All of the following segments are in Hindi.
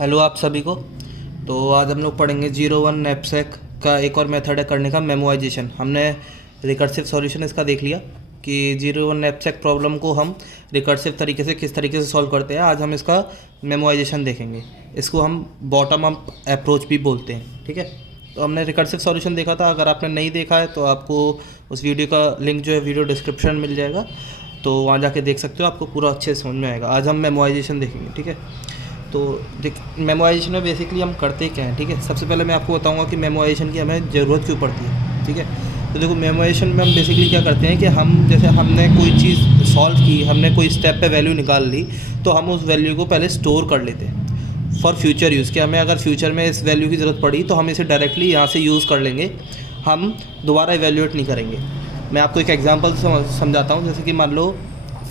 हेलो आप सभी को। तो आज हम लोग पढ़ेंगे 01 नैपसैक का एक और मेथड है करने का, मेमोराइजेशन। हमने रिकर्सिव सॉल्यूशन इसका देख लिया कि 01 नैपसैक प्रॉब्लम को हम रिकर्सिव तरीके से किस तरीके से सॉल्व करते हैं। आज हम इसका मेमोराइजेशन देखेंगे। इसको हम बॉटम अप अप्रोच भी बोलते हैं, ठीक है। तो हमने रिकर्सिव सॉल्यूशन देखा था। अगर आपने नहीं देखा है तो आपको उस वीडियो का लिंक जो है वीडियो डिस्क्रिप्शन में मिल जाएगा, तो वहाँ जाके देख सकते हो, आपको पूरा अच्छे से समझ में आएगा। आज हम मेमोराइजेशन देखेंगे, ठीक है। तो देख, मेमोराइजेशन में बेसिकली हम करते क्या हैं, ठीक है। सबसे पहले मैं आपको बताऊंगा कि मेमोराइजेशन की हमें ज़रूरत क्यों पड़ती है, ठीक है। तो देखो, मेमोराइजेशन में हम बेसिकली क्या करते हैं कि हम जैसे हमने कोई चीज़ सॉल्व की, हमने कोई स्टेप पे वैल्यू निकाल ली, तो हम उस वैल्यू को पहले स्टोर कर लेते हैं फॉर फ्यूचर यूज़। कि हमें अगर फ्यूचर में इस वैल्यू की ज़रूरत पड़ी तो हम इसे डायरेक्टली यहाँ से यूज़ कर लेंगे, हम दोबारा इवेल्यूएट नहीं करेंगे। मैं आपको एक एग्जांपल समझाता हूँ। जैसे कि मान लो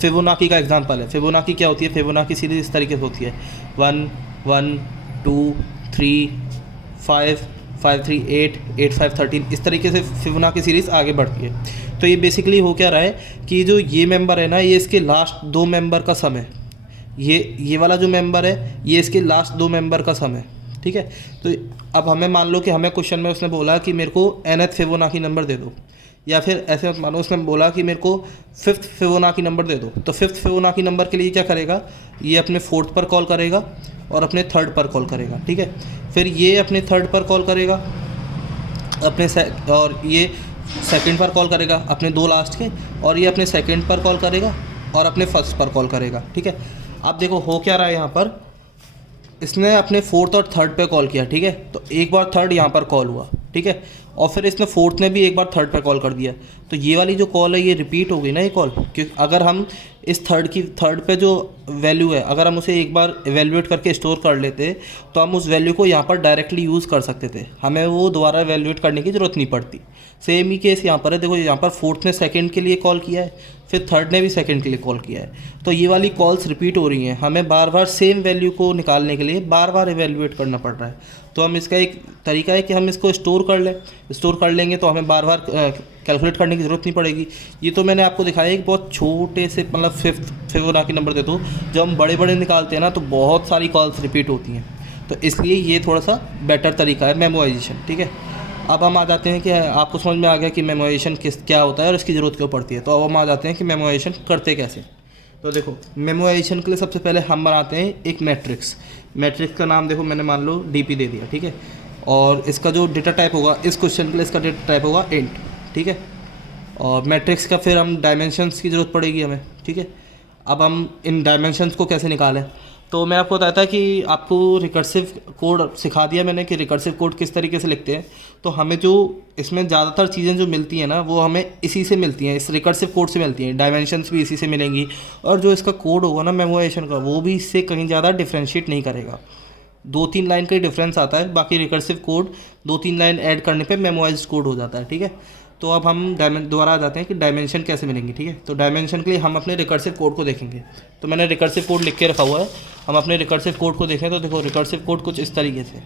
फिबोनाची का एग्जांपल है। फिबोनाची क्या होती है? फिबोनाची सीरीज इस तरीके से होती है 1 1 2 3 5 5 3 8 8 5 13, इस तरीके से फिबोनाची सीरीज़ आगे बढ़ती है। तो ये बेसिकली हो क्या रहा है कि जो ये मेंबर है ना, ये इसके लास्ट दो मेंबर का सम है। ये वाला जो मेंबर है, ये इसके लास्ट दो मेंबर का सम है, ठीक है। तो अब हमें मान लो कि हमें क्वेश्चन में उसने बोला कि मेरे को nth फिबोनाची नंबर दे दो, या फिर ऐसे मत मानो, उसने बोला कि मेरे को 5th फिबोनाची नंबर दे दो। तो 5th फिबोनाची नंबर के लिए क्या करेगा? ये अपने 4th पर कॉल करेगा और अपने 3rd पर कॉल करेगा, ठीक है। फिर ये अपने 3rd पर कॉल करेगा, और ये 2nd पर कॉल करेगा अपने दो लास्ट के, और ये अपने 2nd पर कॉल करेगा और अपने 1st पर कॉल करेगा, ठीक है। अब देखो हो क्या रहा है यहाँ पर, इसने अपने 4th और 3rd पे कॉल किया, ठीक है। तो एक बार 3rd यहाँ पर कॉल हुआ, ठीक है, और फिर इसने 4th ने भी एक बार 3rd पे कॉल कर दिया। तो ये वाली जो कॉल है ये रिपीट हो गई ना, ये कॉल। क्योंकि अगर हम इस 3rd पे जो वैल्यू है, अगर हम उसे एक बार एवेल्यूएट करके स्टोर कर लेते तो हम उस वैल्यू को यहाँ पर डायरेक्टली यूज़ कर सकते थे, हमें वो दोबारा एवेल्यूएट करने की ज़रूरत नहीं पड़ती। सेम ही केस यहाँ पर है। देखो, यहाँ पर 4th ने 2nd के लिए कॉल किया है, फिर 3rd ने भी 2nd के लिए कॉल किया है। तो ये वाली कॉल्स रिपीट हो रही हैं, हमें बार बार सेम वैल्यू को निकालने के लिए बार बार एवेल्यूएट करना पड़ रहा है। तो हम इसका एक तरीका है कि हम इसको स्टोर कर लें। स्टोर कर लेंगे तो हमें बार बार कैलकुलेट करने की ज़रूरत नहीं पड़ेगी। ये तो मैंने आपको दिखाया एक बहुत छोटे से, मतलब 5th फिबोनाची नंबर दे दो। जब हम बड़े बड़े निकालते हैं ना, तो बहुत सारी कॉल्स रिपीट होती हैं। तो इसलिए ये थोड़ा सा बेटर तरीका है मेमोराइजेशन, ठीक है। अब हम आ जाते हैं कि आपको समझ में आ गया कि मेमोराइजेशन क्या होता है और इसकी ज़रूरत क्यों पड़ती है। तो अब हम आ जाते हैं कि मेमोराइजेशन करते कैसे। तो देखो, मेमोराइजेशन के लिए सबसे पहले हम बनाते हैं एक मैट्रिक्स। मैट्रिक्स का नाम देखो, मैंने मान लो डीपी दे दिया, ठीक है। और इसका जो डेटा टाइप होगा, इस क्वेश्चन के लिए इसका डेटा टाइप होगा इंट, ठीक है। और मैट्रिक्स का फिर हम डायमेंशंस की ज़रूरत पड़ेगी हमें, ठीक है। अब हम इन डायमेंशंस को कैसे निकालें, तो मैं आपको बताया था कि आपको रिकर्सिव कोड सिखा दिया मैंने कि रिकर्सिव कोड किस तरीके से लिखते हैं। तो हमें जो इसमें ज़्यादातर चीज़ें जो मिलती हैं ना, वो हमें इसी से मिलती हैं, इस रिकर्सिव कोड से मिलती हैं। डायमेंशंस भी इसी से मिलेंगी, और जो इसका कोड होगा ना मेमोराइजेशन का, वो भी इससे कहीं ज़्यादा डिफ्रेंशिएट नहीं करेगा। 2-3 लाइन का ही डिफरेंस आता है, बाकी रिकर्सिव कोड 2-3 लाइन ऐड करने पे मेमोराइज्ड कोड हो जाता है, ठीक है। तो अब हम दोबारा आ जाते हैं कि डायमेंशन कैसे मिलेंगी, ठीक है। तो डायमेंशन के लिए हम अपने रिकर्सिव कोड को देखेंगे। तो मैंने रिकर्सिव कोड लिख के रखा हुआ है, हम अपने रिकर्सिव कोड को देखें। तो देखो, रिकर्सिव कोड कुछ इस तरीके से,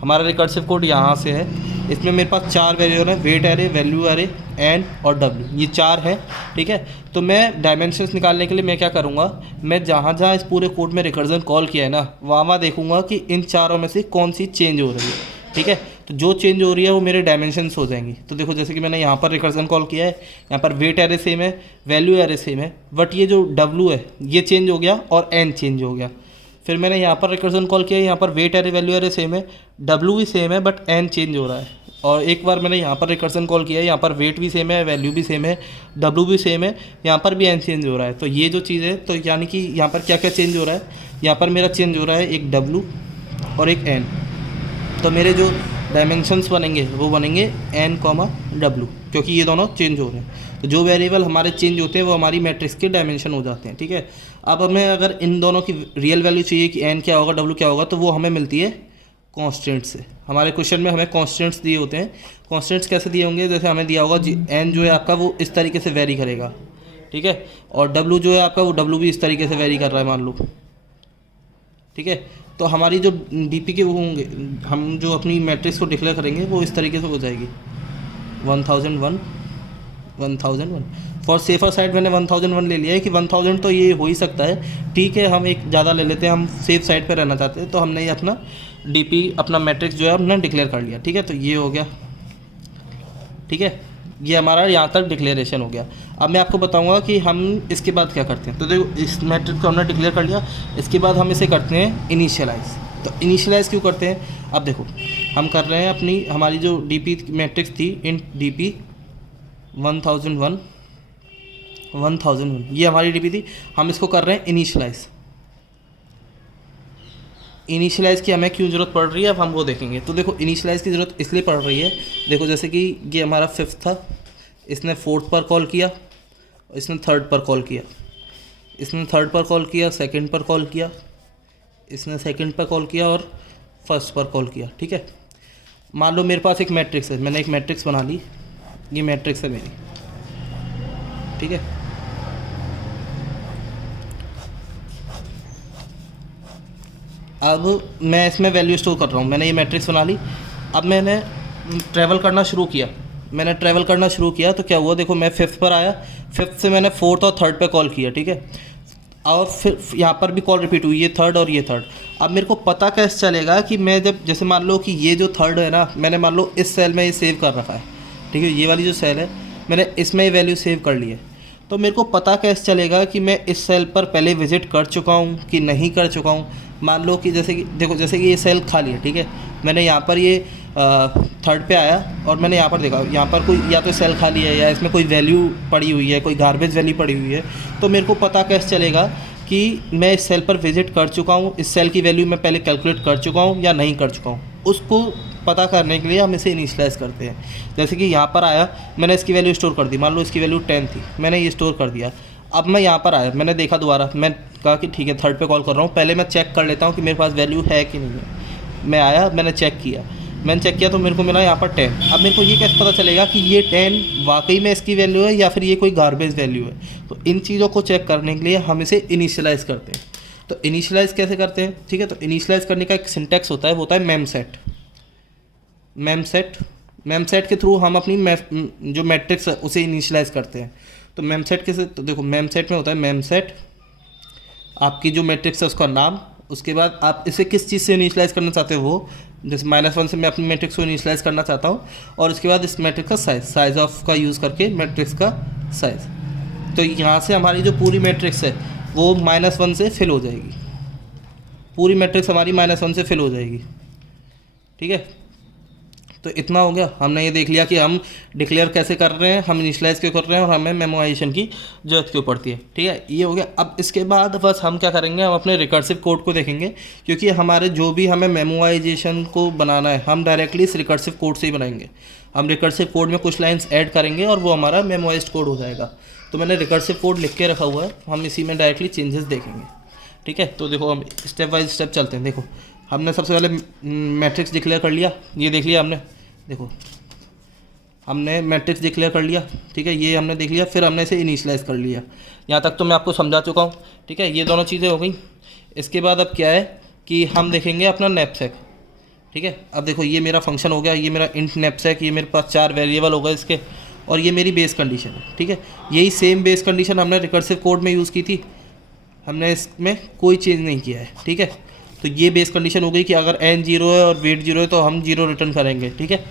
हमारा रिकर्सिव कोड यहाँ से है। इसमें मेरे पास 4 वेरिएबल है, weight array, value array, and और डब्ल्यू, ये 4 है, ठीक है। तो मैं डायमेंशंस निकालने के लिए मैं क्या करूँगा, मैं जहाँ जहाँ इस पूरे कोड में रिकर्जन कॉल किया है ना, वहाँ देखूँगा कि इन चारों में से कौन सी चेंज हो रही है, ठीक है। तो जो चेंज हो रही है वो मेरे डायमेंशंस हो जाएंगी। तो देखो, जैसे कि मैंने यहाँ पर रिकर्जन कॉल किया है, यहाँ पर वेट एरे सेम है, वैल्यू एरे सेम है, बट ये जो डब्ल्यू है ये चेंज हो गया और एन चेंज हो गया। फिर मैंने यहाँ पर रिकर्जन कॉल किया, यहाँ पर weight array, value array same है, डब्ल्यू भी सेम है, बट एन चेंज हो रहा है। और एक बार मैंने यहाँ पर रिकर्जन कॉल किया है, यहाँ पर वेट भी सेम है, वैल्यू भी सेम है, डब्ल्यू भी सेम है, यहाँ पर भी एन चेंज हो रहा है। तो ये जो चीज़ है, तो यानी कि यहाँ पर क्या क्या चेंज हो रहा है, यहाँ पर मेरा चेंज हो रहा है एक डब्ल्यू और एक एन। तो मेरे जो डायमेंशंस बनेंगे वो बनेंगे एन कॉमा डब्ल्यू, क्योंकि ये दोनों चेंज हो रहे हैं। तो जो वेरिएबल हमारे चेंज होते हैं वो हमारी मैट्रिक्स के डायमेंशन हो जाते हैं, ठीक है। अब हमें अगर इन दोनों की रियल वैल्यू चाहिए कि एन क्या होगा, डब्ल्यू क्या होगा, तो वो हमें मिलती है कॉन्स्टेंट से। हमारे क्वेश्चन में हमें कॉन्स्टेंट्स दिए होते हैं। कॉन्स्टेंट्स कैसे दिए होंगे, जैसे हमें दिया होगा एन जो है आपका वो इस तरीके से वेरी करेगा, ठीक है। और डब्ल्यू जो है आपका, वो डब्ल्यू भी इस तरीके से वेरी कर रहा है, मान लो, ठीक है। तो हमारी जो डीपी के वो होंगे, हम जो अपनी मैट्रिक्स को डिक्लेयर करेंगे वो इस तरीके से हो जाएगी 1001 1001 फॉर सेफर साइड मैंने 1001 ले लिया है कि 1000 तो ये हो ही सकता है, ठीक है हम एक ज़्यादा ले लेते हैं, हम सेफ साइड पे रहना चाहते हैं, तो हमने ये अपना डीपी अपना मैट्रिक्स जो है हमने डिक्लेयर कर लिया। ठीक है, तो ये हो गया। ठीक है, ये हमारा यहाँ तक डिक्लेरेशन हो गया। अब मैं आपको बताऊंगा कि हम इसके बाद क्या करते हैं। तो देखो इस मैट्रिक्स को हमने डिक्लेयर कर लिया, इसके बाद हम इसे करते हैं इनिशियलाइज़। तो इनिशियलाइज़ क्यों करते हैं, अब देखो हम कर रहे हैं अपनी हमारी जो डीपी मैट्रिक्स थी इन डीपी 1001 ये हमारी डीपी थी, हम इसको कर रहे हैं इनिशियलाइज़। इनिशियलाइज़ की हमें क्यों ज़रूरत पड़ रही है, अब हम वो देखेंगे। तो देखो इनिशियलाइज़ की ज़रूरत इसलिए पड़ रही है, देखो जैसे कि ये हमारा 5th था, इसने 4th पर कॉल किया, इसने 3rd पर कॉल किया, इसने 3rd पर कॉल किया, 2nd पर कॉल किया, इसने 2nd पर कॉल किया और 1st पर कॉल किया। ठीक है, मान लो मेरे पास एक मैट्रिक्स है, मैंने एक मैट्रिक्स बना ली, ये मैट्रिक्स है मेरी। ठीक है, अब मैं इसमें वैल्यू स्टोर कर रहा हूँ, मैंने ये मैट्रिक्स बना ली। अब मैंने ट्रैवल करना शुरू किया, तो क्या हुआ, देखो मैं 5th पर आया, 5th से मैंने 4th और 3rd पे कॉल किया। ठीक है, और फिर यहाँ पर भी कॉल रिपीट हुई, ये 3rd और ये 3rd। अब मेरे को पता कैसे चलेगा कि मैं जब जैसे मान लो कि ये जो 3rd है ना, मैंने मान लो इस सेल में ये सेव कर रखा है। ठीक है, ये वाली जो सेल है मैंने इसमें ये वैल्यू सेव कर ली है, तो मेरे को पता कैसे चलेगा कि मैं इस सेल पर पहले विज़िट कर चुका हूँ कि नहीं कर चुका हूँ। मान लो कि जैसे कि देखो जैसे कि ये सेल खाली है। ठीक है, मैंने यहाँ पर ये 3rd पे आया और मैंने यहाँ पर देखा, यहाँ पर कोई या तो सेल खाली है या इसमें कोई वैल्यू पड़ी हुई है, कोई गार्बेज वैल्यू पड़ी हुई है। तो मेरे को पता कैसे चलेगा कि मैं इस सेल पर विज़िट कर चुका हूँ, इस सेल की वैल्यू मैं पहले कैलकुलेट कर चुका हूँ या नहीं कर चुका हूँ। उसको पता करने के लिए हम इसे इनिशियलाइज़ करते हैं। जैसे कि यहाँ पर आया, मैंने इसकी वैल्यू स्टोर कर दी, मान लो इसकी वैल्यू 10 थी, मैंने ये स्टोर कर दिया। अब मैं यहाँ पर आया, मैंने देखा दोबारा, मैं कहा कि ठीक है 3rd पे कॉल कर रहा हूँ, पहले मैं चेक कर लेता हूँ कि मेरे पास वैल्यू है कि नहीं है। मैं आया, मैंने चेक किया तो मेरे को मिला यहाँ पर 10। अब मेरे को ये कैसे पता चलेगा कि ये 10 वाकई में इसकी वैल्यू है या फिर ये कोई गार्बेज वैल्यू है। तो इन चीज़ों को चेक करने के लिए हम इसे इनिशियलाइज़ करते हैं। तो इनिशियलाइज़ कैसे करते हैं, ठीक है, तो इनिशियलाइज़ करने का एक सिंटैक्स होता है, वो होता है मेम सेट के थ्रू हम अपनी जो मैट्रिक्स है उसे इनिशियलाइज़ करते हैं। तो मेम सेट कैसे, तो देखो मेम सेट में होता है मेम सेट, आपकी जो मैट्रिक्स है उसका नाम, उसके बाद आप इसे किस चीज़ से इनिशियलाइज़ करना चाहते हो, वो जैसे -1 से मैं अपनी मैट्रिक्स को इनिशियलाइज़ करना चाहता हूँ, और उसके बाद इस मैट्रिक्स का साइज़ ऑफ का यूज़ करके मैट्रिक्स का साइज़। तो यहाँ से हमारी जो पूरी मैट्रिक्स है वो -1 से फिल हो जाएगी, पूरी मैट्रिक्स हमारी -1 से फिल हो जाएगी। ठीक है, तो इतना हो गया, हमने ये देख लिया कि हम डिक्लेयर कैसे कर रहे हैं, हम इनिशियलाइज़ क्यों कर रहे हैं और हमें मेमोराइजेशन की ज़रूरत क्यों पड़ती है। ठीक है, ये हो गया। अब इसके बाद बस हम क्या करेंगे, हम अपने रिकर्सिव कोड को देखेंगे, क्योंकि हमारे जो भी हमें मेमोराइजेशन को बनाना है हम डायरेक्टली इस रिकर्सिव कोड से ही बनाएंगे। हम रिकर्सिव कोड में कुछ लाइन्स ऐड करेंगे और वो हमारा मेमोराइज्ड कोड हो जाएगा। तो मैंने रिकर्सिव कोड लिख के रखा हुआ है, हम इसी में डायरेक्टली चेंजेस देखेंगे। ठीक है, तो देखो हम स्टेप बाय स्टेप चलते हैं। देखो हमने सबसे पहले मैट्रिक्स डिक्लेयर कर लिया, ये देख लिया हमने, देखो हमने मैट्रिक्स डिक्लेयर कर लिया। ठीक है, ये हमने देख लिया, फिर हमने इसे इनिशियलाइज़ कर लिया। यहाँ तक तो मैं आपको समझा चुका हूँ। ठीक है, ये दोनों चीज़ें हो गई। इसके बाद अब क्या है कि हम देखेंगे अपना नैपसैक। ठीक है, अब देखो ये मेरा फंक्शन हो गया, ये मेरा इंट नैपसैक, ये मेरे पास 4 वेरिएबल हो गए इसके, और ये मेरी बेस कंडीशन है। ठीक है, यही सेम बेस कंडीशन हमने रिकर्सिव कोड में यूज़ की थी, हमने इसमें कोई चेंज नहीं किया है। ठीक है, तो ये बेस कंडीशन हो गई कि अगर n 0 है और वेट 0 है तो हम 0 रिटर्न करेंगे। ठीक है,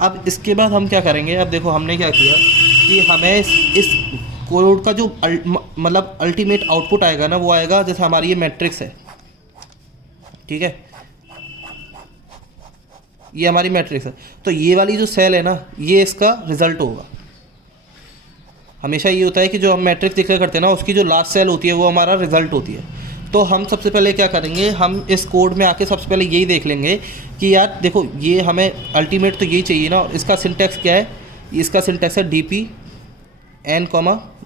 अब इसके बाद हम क्या करेंगे, अब देखो हमने क्या किया कि हमें इस कोड का जो मतलब अल्टीमेट आउटपुट आएगा ना, वो आएगा जैसे हमारी ये मैट्रिक्स है। ठीक है, ये हमारी मैट्रिक्स है, तो ये वाली जो सेल है ना, ये इसका रिजल्ट होगा। हमेशा ये होता है कि जो हम मैट्रिक्स डिक्लेयर करते हैं ना, उसकी जो लास्ट सेल होती है वो हमारा रिजल्ट होती है। तो हम सबसे पहले क्या करेंगे, हम इस कोड में आके सबसे पहले यही देख लेंगे कि यार देखो ये हमें अल्टीमेट तो यही चाहिए ना, और इसका सिंटैक्स क्या है, इसका सिंटैक्स है DP N,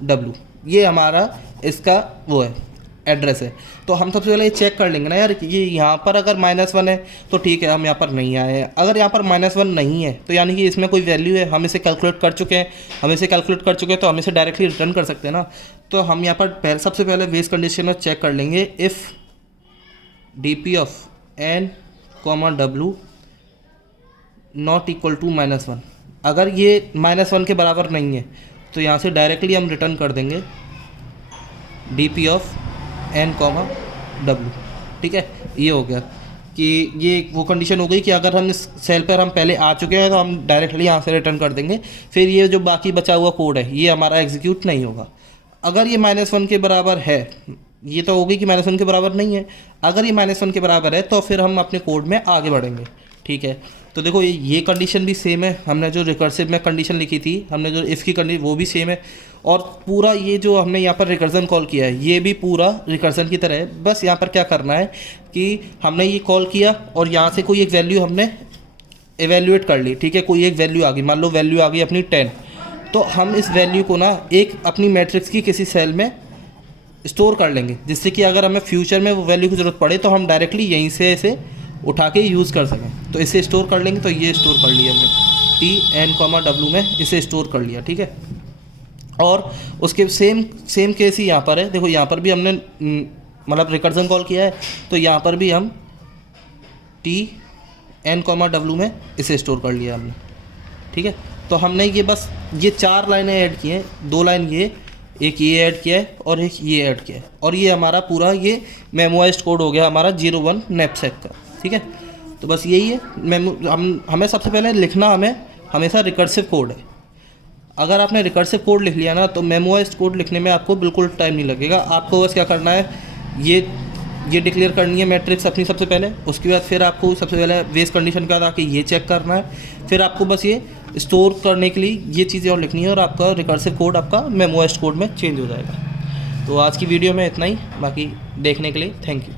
W, ये हमारा इसका वो है एड्रेस है। तो हम सबसे पहले ये चेक कर लेंगे ना यार, ये यहाँ पर अगर -1 है तो ठीक है, हम यहाँ पर नहीं आए हैं। अगर यहाँ पर -1 नहीं है तो यानी कि इसमें कोई वैल्यू है, हम इसे कैलकुलेट कर चुके हैं, तो हम इसे डायरेक्टली रिटर्न कर सकते हैं ना। तो हम यहाँ पर सबसे पहले बेस कंडीशन में चेक कर लेंगे, if DP of N, W not equal to -1, अगर ये -1 के बराबर नहीं है तो यहाँ से डायरेक्टली हम रिटर्न कर देंगे DP ऑफ N, W। ठीक है, ये हो गया कि ये वो कंडीशन हो गई कि अगर हम इस सेल पर हम पहले आ चुके हैं तो हम डायरेक्टली यहाँ से रिटर्न कर देंगे। फिर ये जो बाकी बचा हुआ कोड है ये हमारा एग्जीक्यूट नहीं होगा। अगर ये -1 के बराबर है, ये तो होगी कि -1 के बराबर नहीं है, अगर ये -1 के बराबर है तो फिर हम अपने कोड में आगे बढ़ेंगे। ठीक है, तो देखो ये कंडीशन भी सेम है, हमने जो रिकर्सिव में कंडीशन लिखी थी, हमने जो इफ़ की कंडीशन वो भी सेम है, और पूरा ये जो हमने यहाँ पर रिकर्जन कॉल किया है ये भी पूरा रिकर्जन की तरह है। बस यहाँ पर क्या करना है कि हमने ये कॉल किया और यहाँ से कोई एक वैल्यू हमने एवेल्यूएट कर ली। ठीक है, कोई एक वैल्यू आ गई, मान लो वैल्यू आ गई अपनी 10, तो हम इस वैल्यू को ना एक अपनी मैट्रिक्स की किसी सेल में स्टोर कर लेंगे, जिससे कि अगर हमें फ्यूचर में वो वैल्यू की ज़रूरत पड़े तो हम डायरेक्टली यहीं से इसे उठा के यूज़ कर सकें। तो इसे स्टोर कर लेंगे, तो ये स्टोर कर लिया हमने T, N, W में इसे स्टोर कर लिया। ठीक है, और उसके सेम केस ही यहाँ पर है। देखो यहाँ पर भी हमने मतलब रिकर्जन कॉल किया है, तो यहाँ पर भी हम T, N, W में इसे स्टोर कर लिया हमने। ठीक है, तो हमने ये बस ये 4 लाइनें ऐड की हैं, 2 लाइन ये, एक ये ऐड किया है और एक ये ऐड किया है, और ये हमारा पूरा ये मेमोराइज्ड कोड हो गया हमारा 01 नैपसैक का। ठीक है, तो बस यही है। हमें सबसे पहले लिखना हमें हमेशा रिकर्सिव कोड है। अगर आपने रिकर्सिव कोड लिख लिया ना तो मेमोराइज्ड कोड लिखने में आपको बिल्कुल टाइम नहीं लगेगा। आपको बस क्या करना है, ये डिक्लेयर करनी है मैट्रिक्स अपनी सबसे पहले, उसके बाद फिर आपको सबसे पहले बेस कंडीशन के बाद आके ये चेक करना है, फिर आपको बस ये स्टोर करने के लिए ये चीज़ें और लिखनी है, और आपका रिकर्सिव कोड आपका मेमोराइज्ड कोड में चेंज हो जाएगा। तो आज की वीडियो में इतना ही, बाकी देखने के लिए थैंक यू।